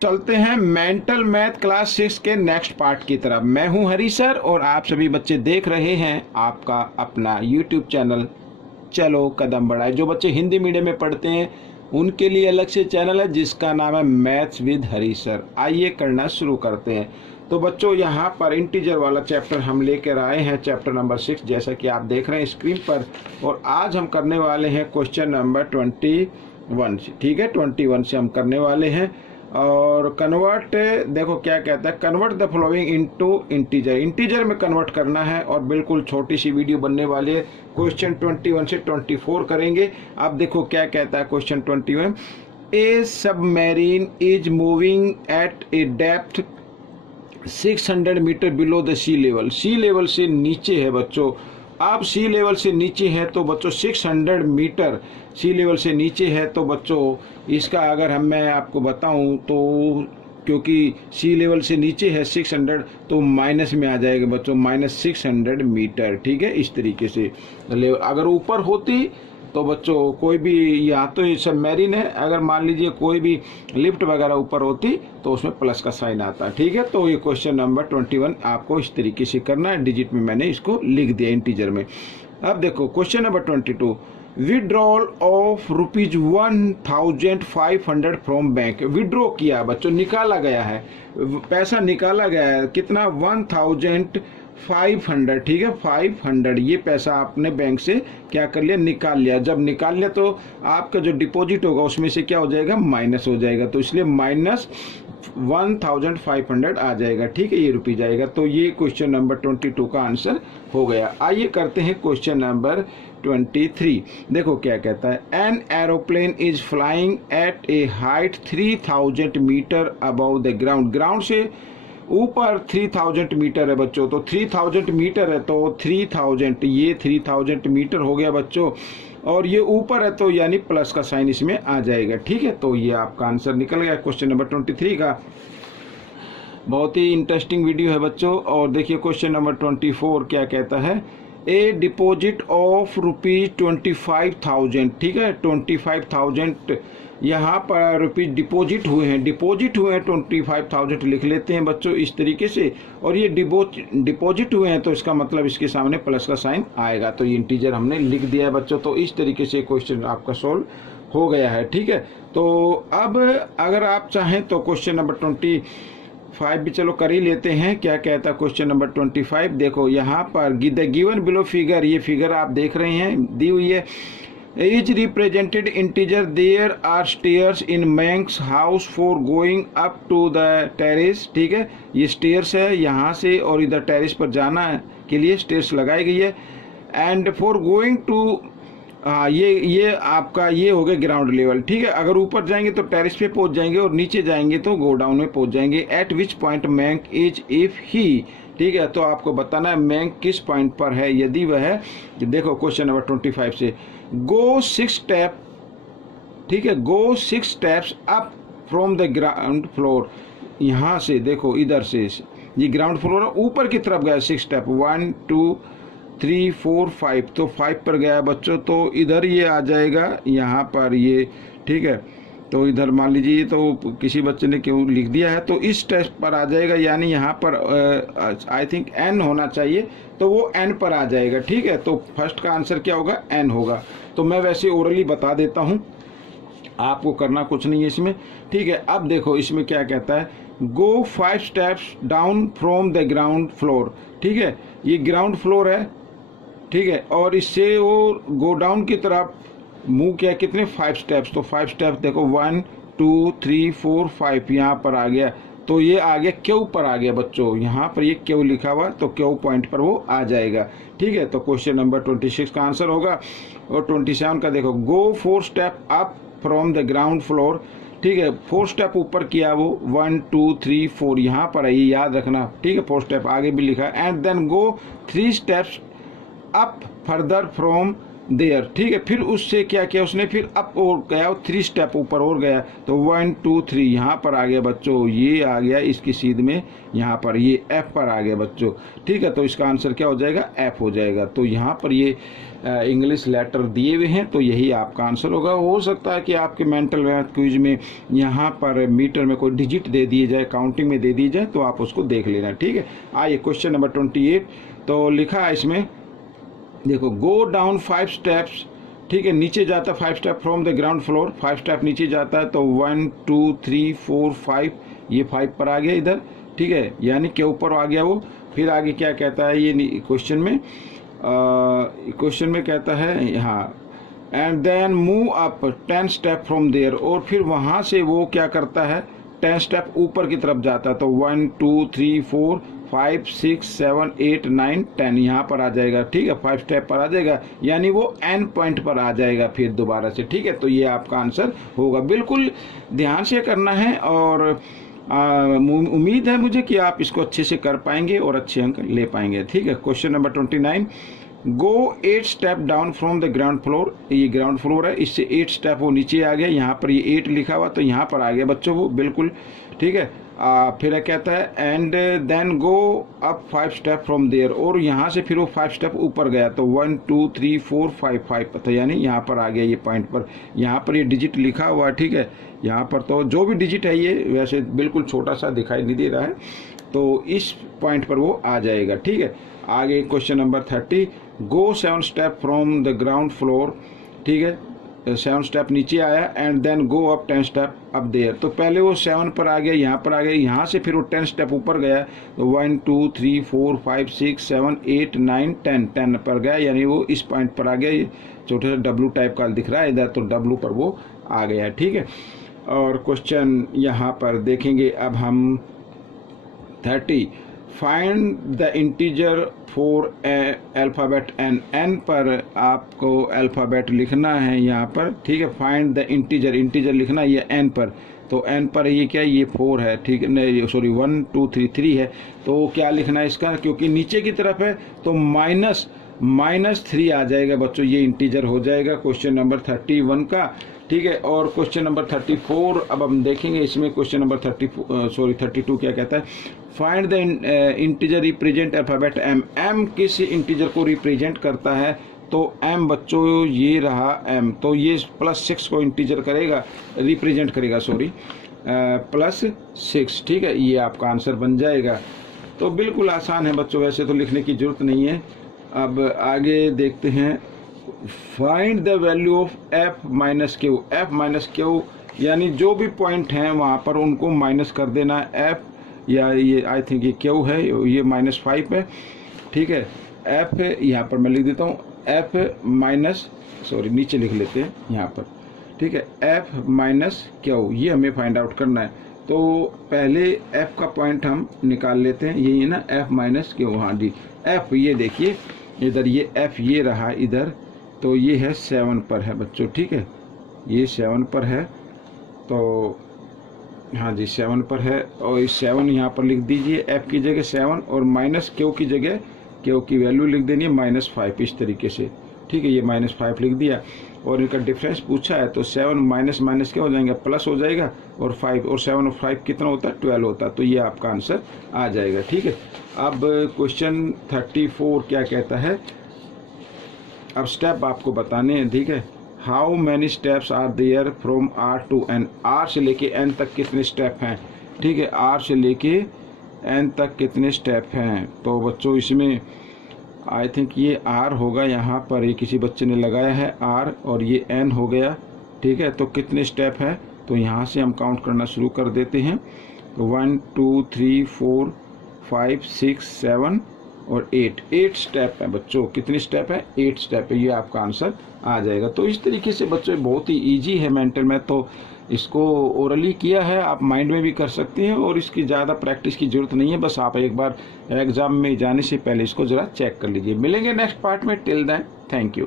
चलते हैं mental math class 6 के नेक्स्ट पार्ट की तरफ। मैं हूं हरी सर और आप सभी बच्चे देख रहे हैं आपका अपना यूट्यूब चैनल चलो कदम बढ़ाए। जो बच्चे हिंदी मीडियम में पढ़ते हैं उनके लिए अलग से चैनल है जिसका नाम है मैथ्स विद हरी सर। आइए करना शुरू करते हैं। तो बच्चों यहाँ पर इंटीजर वाला चैप्टर हम लेकर आए हैं, चैप्टर नंबर 6, जैसा कि आप देख रहे हैं स्क्रीन पर। और आज हम करने वाले हैं क्वेश्चन नंबर 21 से, ठीक है, 21 से हम करने वाले हैं। और कन्वर्ट, देखो क्या कहता है, convert the following into integer. Integer में कन्वर्ट करना है और बिल्कुल छोटी सी वीडियो बनने वाली है। क्वेश्चन 21 से 24 करेंगे। अब देखो क्या कहता है question 21। A submarine is moving at a depth 600 meter below the sea level. Sea level से नीचे है बच्चों। आप सी लेवल से नीचे है तो बच्चों 600 मीटर सी लेवल से नीचे है तो बच्चों इसका अगर मैं आपको बताऊं तो क्योंकि सी लेवल से नीचे है 600 तो माइनस में आ जाएगा बच्चों, -600 मीटर, ठीक है। इस तरीके से अगर ऊपर होती तो बच्चों कोई भी, यहाँ तो ये सब मैरीन है, अगर मान लीजिए कोई भी लिफ्ट वगैरह ऊपर होती तो उसमें प्लस का साइन आता, ठीक है। तो ये क्वेश्चन नंबर 21 आपको इस तरीके से करना है। डिजिट में मैंने इसको लिख दिया इंटीजर में। अब देखो question number 22। Withdrawal of ₹1500 from bank. Withdraw किया बच्चों, निकाला गया है, पैसा निकाला गया है। कितना? 1500, ठीक है, 500। ये पैसा आपने बैंक से क्या कर लिया? निकाल लिया। जब निकाल लिया तो आपका जो डिपॉजिट होगा उसमें से क्या हो जाएगा? माइनस हो जाएगा। तो इसलिए -1500 आ जाएगा, ठीक है, ये रुपये जाएगा। तो ये क्वेश्चन नंबर 22 का आंसर हो गया। आइए करते हैं क्वेश्चन नंबर 23। देखो क्या कहता है। An aeroplane is flying at a height 3000 meter above the ground. Ground से ऊपर 3000 मीटर है बच्चों। तो 3000 मीटर है तो 3000, ये 3000 मीटर हो गया बच्चों। और ये ऊपर है तो यानी प्लस का साइन इसमें आ जाएगा, ठीक है। तो ये आपका आंसर निकल गया क्वेश्चन नंबर 23 का। बहुत ही इंटरेस्टिंग वीडियो है बच्चों। और देखिए क्वेश्चन नंबर 24 क्या कहता है। ए डिपॉजिट ऑफ ₹25,000, ठीक है, 25,000 यहाँ पर रुपीज डिपॉजिट हुए हैं। 25,000 लिख लेते हैं बच्चों इस तरीके से। और ये डिपॉजिट हुए हैं तो इसका मतलब इसके सामने प्लस का साइन आएगा। तो ये इंटीजर हमने लिख दिया है बच्चों। तो इस तरीके से क्वेश्चन आपका सोल्व हो गया है, ठीक है। तो अब अगर आप चाहें तो क्वेश्चन नंबर 25 भी चलो कर ही लेते हैं। क्या कहता है क्वेश्चन नंबर 25। देखो यहाँ पर द गिवन बिलो फिगर, ये फिगर आप देख रहे हैं दी हुई है। Is represented integer. There are stairs in Mank's house for going up to the terrace, ठीक है। ये स्टेयर्स है यहाँ से और इधर टेरेस पर जाना के लिए स्टेयर्स लगाई गई है। एंड फॉर गोइंग टू, हाँ, ये आपका ये हो गया ग्राउंड लेवल, ठीक है। अगर ऊपर जाएंगे तो टेरेस पे पहुंच जाएंगे और नीचे जाएंगे तो गोडाउन में पहुंच जाएंगे। At which point Mank is if he, ठीक है। तो आपको बताना है मैंक किस पॉइंट पर है यदि वह है। देखो क्वेश्चन नंबर 25 से। गो 6 स्टेप, ठीक है, गो 6 steps up from the ground floor. यहाँ से देखो इधर से ये ग्राउंड फ्लोर है, ऊपर की तरफ गया 6 स्टेप, 1 2 3 4 5, तो 5 पर गया बच्चों। तो इधर ये आ जाएगा यहाँ पर ये, ठीक है। तो इधर मान लीजिए तो किसी बच्चे ने क्यों लिख दिया है तो इस स्टेप पर आ जाएगा, यानी यहाँ पर आई थिंक n होना चाहिए तो वो n पर आ जाएगा, ठीक है। तो फर्स्ट का आंसर क्या होगा? n होगा। तो मैं वैसे ओरली बता देता हूँ, आपको करना कुछ नहीं है इसमें, ठीक है। अब देखो इसमें क्या कहता है। गो 5 steps down from the ground floor, ठीक है, ये ग्राउंड फ्लोर है, ठीक है। और इससे वो गो डाउन की तरफ मूव किया, कितने? 5 स्टेप्स। तो 5 स्टेप्स देखो 1 2 3 4 5 यहाँ पर आ गया। तो ये आ गया क्यू पर आ गया बच्चों। यहाँ पर ये क्यू लिखा हुआ तो क्यू पॉइंट पर वो आ जाएगा, ठीक है। तो क्वेश्चन नंबर 26 का आंसर होगा। और 27 का देखो। गो 4 step up from the ground floor, ठीक है, 4 स्टेप ऊपर किया वो, 1 2 3 4 यहाँ पर है, ये याद रखना, ठीक है। 4 स्टेप आगे भी लिखा। And then go 3 steps up further from there, ठीक है। फिर उससे क्या किया उसने, फिर अप और गया, 3 स्टेप ऊपर और गया, तो 1 2 3 यहाँ पर आ गया बच्चों, ये आ गया इसकी सीध में, यहाँ पर ये एफ पर आ गया बच्चों, ठीक है। तो इसका आंसर क्या हो जाएगा, एफ हो जाएगा। तो यहाँ पर ये इंग्लिश लेटर दिए हुए हैं, तो यही आपका आंसर होगा। हो सकता है कि आपके मेंटल मैथ क्विज में यहाँ पर मीटर में कोई डिजिट दे दिए जाए, काउंटिंग में दे दी जाए, तो आप उसको देख लेना, ठीक है। आइए क्वेश्चन नंबर 28, तो लिखा है इसमें, देखो, गो डाउन 5 स्टेप्स, ठीक है, नीचे जाता है 5 step from the ground floor, 5 step नीचे जाता है, तो 1 2 3 4 5, ये 5 पर आ गया इधर, ठीक है, यानी के ऊपर आ गया वो। फिर आगे क्या कहता है ये क्वेश्चन में कहता है, हाँ, and then move up 10 step from there, और फिर वहाँ से वो क्या करता है, 10 स्टेप ऊपर की तरफ जाता है, तो 1 2 3 4 5 6 7 8 9 10 यहाँ पर आ जाएगा, ठीक है, 5 स्टेप पर आ जाएगा, यानी वो एन पॉइंट पर आ जाएगा फिर दोबारा से, ठीक है। तो ये आपका आंसर होगा, बिल्कुल ध्यान से करना है, और उम्मीद है मुझे कि आप इसको अच्छे से कर पाएंगे और अच्छे अंक ले पाएंगे, ठीक है। Question number 29, go 8 step down from the ground floor, ये ग्राउंड फ्लोर है, इससे 8 स्टेप वो नीचे आ गया, यहाँ पर ये 8 लिखा हुआ, तो यहाँ पर आ गया बच्चों वो, बिल्कुल, ठीक है। फिर कहता है and then go up 5 step from there, और यहाँ से फिर वो 5 स्टेप ऊपर गया, तो 1 2 3 4 5 5, तो यानी यहाँ पर आ गया ये पॉइंट पर, यहाँ पर ये डिजिट लिखा हुआ है, ठीक है। यहाँ पर तो जो भी डिजिट है ये वैसे बिल्कुल छोटा सा दिखाई नहीं दे रहा है, तो इस पॉइंट पर वो आ जाएगा, ठीक है। आगे question number 30, go 7 step from the ground floor, ठीक है, 7 स्टेप नीचे आया, and then go up 10 step up there, तो पहले वो 7 पर आ गया, यहाँ पर आ गया, यहाँ से फिर वो 10 स्टेप ऊपर गया, तो 1 2 3 4 5 6 7 8 9 10 पर गया, यानी वो इस पॉइंट पर आ गया, ये छोटे से डब्लू टाइप का दिख रहा है इधर, तो डब्लू पर वो आ गया, ठीक है। और क्वेश्चन यहाँ पर देखेंगे अब हम 30, find the integer for alphabet N, N पर आपको अल्फ़ाबेट लिखना है यहाँ पर, ठीक है। फाइंड द इंटीजर, इंटीजर लिखना है ये एन पर, तो एन पर ये क्या है, ये 4 है, ठीक है, नहीं सॉरी 1 2 3 3 है, तो क्या लिखना है इसका, क्योंकि नीचे की तरफ है तो -3 आ जाएगा बच्चों, ये इंटीजर हो जाएगा क्वेश्चन नंबर 31 का, ठीक है। और क्वेश्चन नंबर 34 अब हम देखेंगे, इसमें क्वेश्चन नंबर 32 क्या कहता है, find the integer represent alphabet M, M किस इंटीजर को रिप्रेजेंट करता है, तो एम बच्चों ये रहा एम, तो ये +6 को इंटीजर करेगा, रिप्रेजेंट करेगा, सॉरी +6, ठीक है, ये आपका आंसर बन जाएगा। तो बिल्कुल आसान है बच्चों, वैसे तो लिखने की जरूरत नहीं है। अब आगे देखते हैं, find the value of F minus Q, F minus Q यानी जो भी पॉइंट हैं वहाँ पर उनको माइनस कर देना, एफ या ये आई थिंक ये क्यू है, ये -5 है, ठीक है। एफ यहाँ पर मैं लिख देता हूँ, एफ माइनस, सॉरी नीचे लिख लेते हैं यहाँ पर, ठीक है, एफ माइनस क्यू, ये हमें फाइंड आउट करना है। तो पहले एफ का पॉइंट हम निकाल लेते हैं, यही है ना, एफ माइनस क्यू, हाँ जी, एफ ये देखिए इधर, ये एफ ये रहा इधर, तो ये है 7 पर है बच्चों, ठीक है, ये 7 पर है, तो हाँ जी 7 पर है, और इस 7 यहाँ पर लिख दीजिए, एफ की जगह 7, और माइनस क्यू की जगह क्यू की वैल्यू लिख देनी है -5, इस तरीके से, ठीक है, ये -5 लिख दिया, और इनका डिफरेंस पूछा है, तो 7 माइनस माइनस क्या हो जाएंगे, प्लस हो जाएगा, और 5 और 7 और 5 कितना होता है, 12 होता है, तो ये आपका आंसर आ जाएगा, ठीक है। अब क्वेश्चन 34 क्या कहता है, अब स्टेप आपको बताने हैं, ठीक है। How many steps are there from R to N, R से लेके एन तक कितने स्टेप हैं, ठीक है, आर से लेके एन तक कितने स्टेप हैं। तो बच्चों इसमें आई थिंक ये आर होगा, यहाँ पर ये किसी बच्चे ने लगाया है आर, और ये एन हो गया, ठीक है। तो कितने स्टेप है, तो यहाँ से हम काउंट करना शुरू कर देते हैं, तो 1 2 3 4 5 6 7 और 8 स्टेप है बच्चों, कितने स्टेप है, 8 स्टेप है, ये आपका आंसर आ जाएगा। तो इस तरीके से बच्चों बहुत ही इजी है मेंटल मैथ, तो इसको ओरली किया है, आप माइंड में भी कर सकते हैं, और इसकी ज़्यादा प्रैक्टिस की ज़रूरत नहीं है, बस आप एक बार एग्ज़ाम में जाने से पहले इसको ज़रा चेक कर लीजिए। मिलेंगे नेक्स्ट पार्ट में, टिल देन थैंक यू।